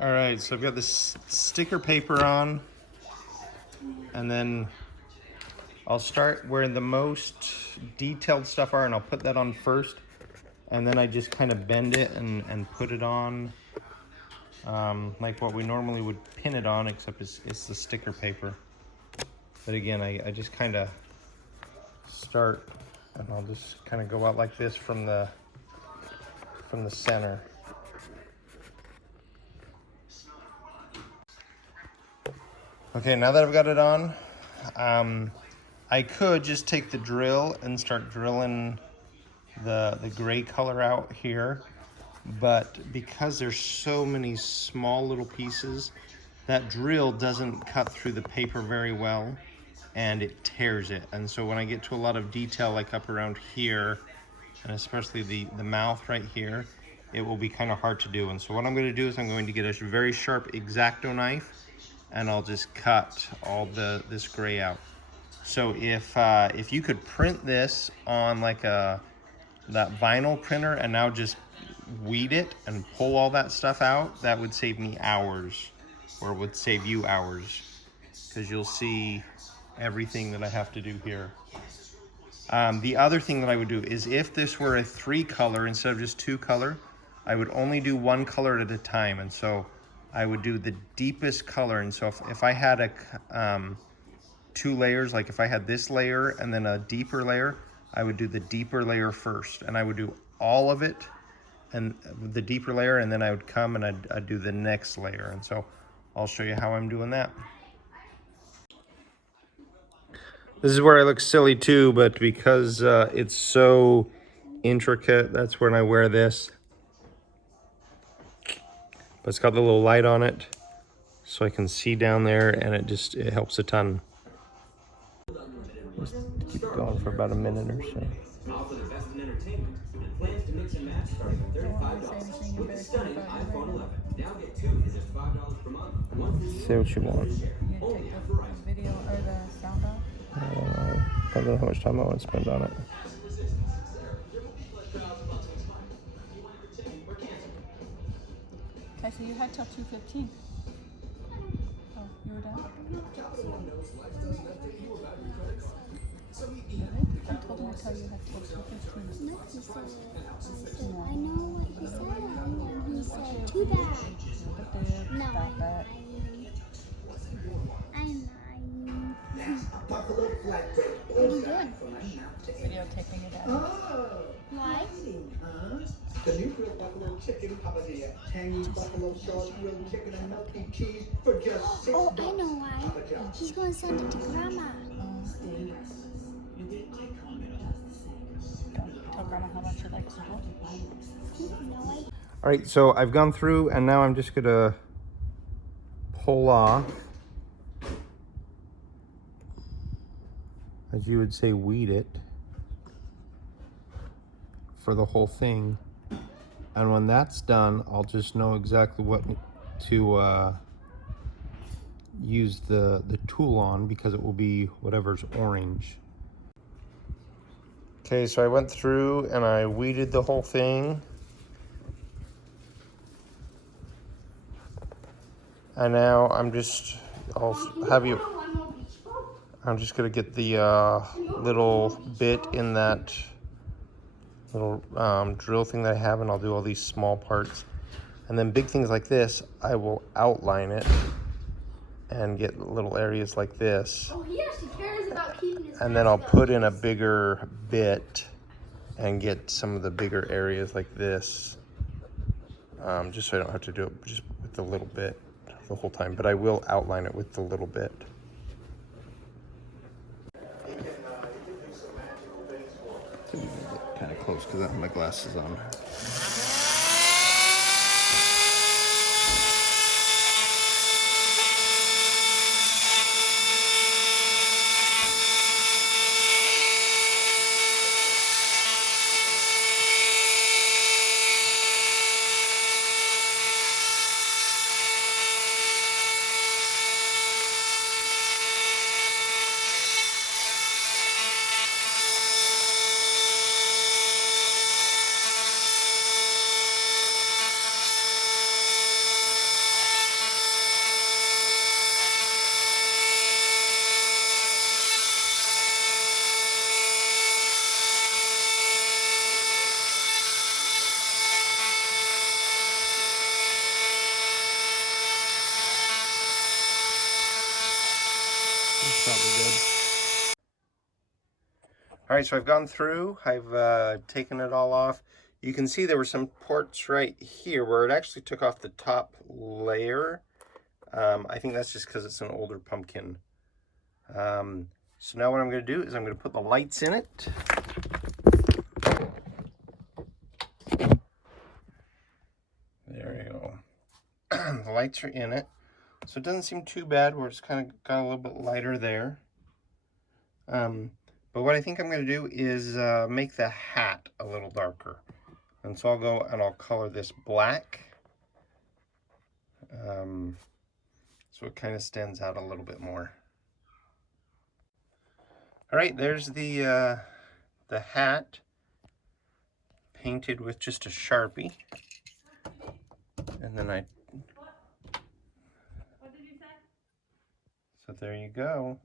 All right, so I've got this sticker paper on, and then I'll start where the most detailed stuff are, and I'll put that on first, and then I just kind of bend it and put it on like what we normally would pin it on, except it's the sticker paper. But again, I just kind of start, and I'll just kind of go out like this from the center. Okay, now that I've got it on, I could just take the drill and start drilling the gray color out here, but because there's so many small little pieces, that drill doesn't cut through the paper very well, and it tears it. And so when I get to a lot of detail, like up around here, and especially the mouth right here, it will be kind of hard to do. And so what I'm going to do is I'm going to get a very sharp X-Acto knife, and I'll just cut all this gray out. So if you could print this on like that vinyl printer and now just weed it and pull all that stuff out, that would save me hours, or would save you hours, because you'll see everything that I have to do here. The other thing that I would do is, if this were a 3-color instead of just 2-color, I would only do 1 color at a time. And so I would do the deepest color. And so if I had 2 layers, like if I had this layer and then a deeper layer, I would do the deeper layer first, and I would do all of it and the deeper layer, and then I would come and I'd do the next layer. And so I'll show you how I'm doing that. This is where I look silly too, but because it's so intricate, that's when I wear this. But it's got the little light on it, so I can see down there, and it helps a ton. Just keep it going for about a minute or so. Offer the best in entertainment and plans to mix and match starting at $35 with the stunning iPhone 11. Now get 2 for just $5 per month. Say what you want. You take the video or the sound off? I don't know how much time I want to spend on it. Okay, so you had till 2:15. Oh, you were done? I told him to tell you had till 2:15. No, he said, I know what he said, and he said, too bad. No, Stop that. I'm lying. What are you doing? Videotaping it out. Why? The new grilled buffalo chicken papadilla. Tangy buffalo sauce, grilled chicken, and melty cheese for just $6. Oh, I know why. He's going to send it to Grandma. Don't tell Grandma how much you like to No, All right, so I've gone through, and now I'm just gonna pull off, as you would say, weed it for the whole thing. And when that's done, I'll just know exactly what to use the tool on, because it will be whatever's orange. Okay, so I went through and I weeded the whole thing. And now I'm just gonna get the little bit in that little drill thing that I have, and I'll do all these small parts. And then big things like this, I will outline it and get little areas like this. Oh, he actually cares about keeping his And then I'll put in a bigger bit and get some of the bigger areas like this, just so I don't have to do it just with the little bit the whole time, but I will outline it with the little bit. Kind of close because I have my glasses on. probably good. All right, so I've gone through, I've taken it all off. You can see there were some ports right here where it actually took off the top layer. I think that's just because it's an older pumpkin. So now what I'm going to do is I'm going to put the lights in it. There you go. The lights are in it. So it doesn't seem too bad where it's kind of got a little bit lighter there. But what I think I'm going to do is make the hat a little darker. And so I'll go and I'll color this black. So it kind of stands out a little bit more. All right, there's the hat painted with just a Sharpie. And then what did you say? So there you go.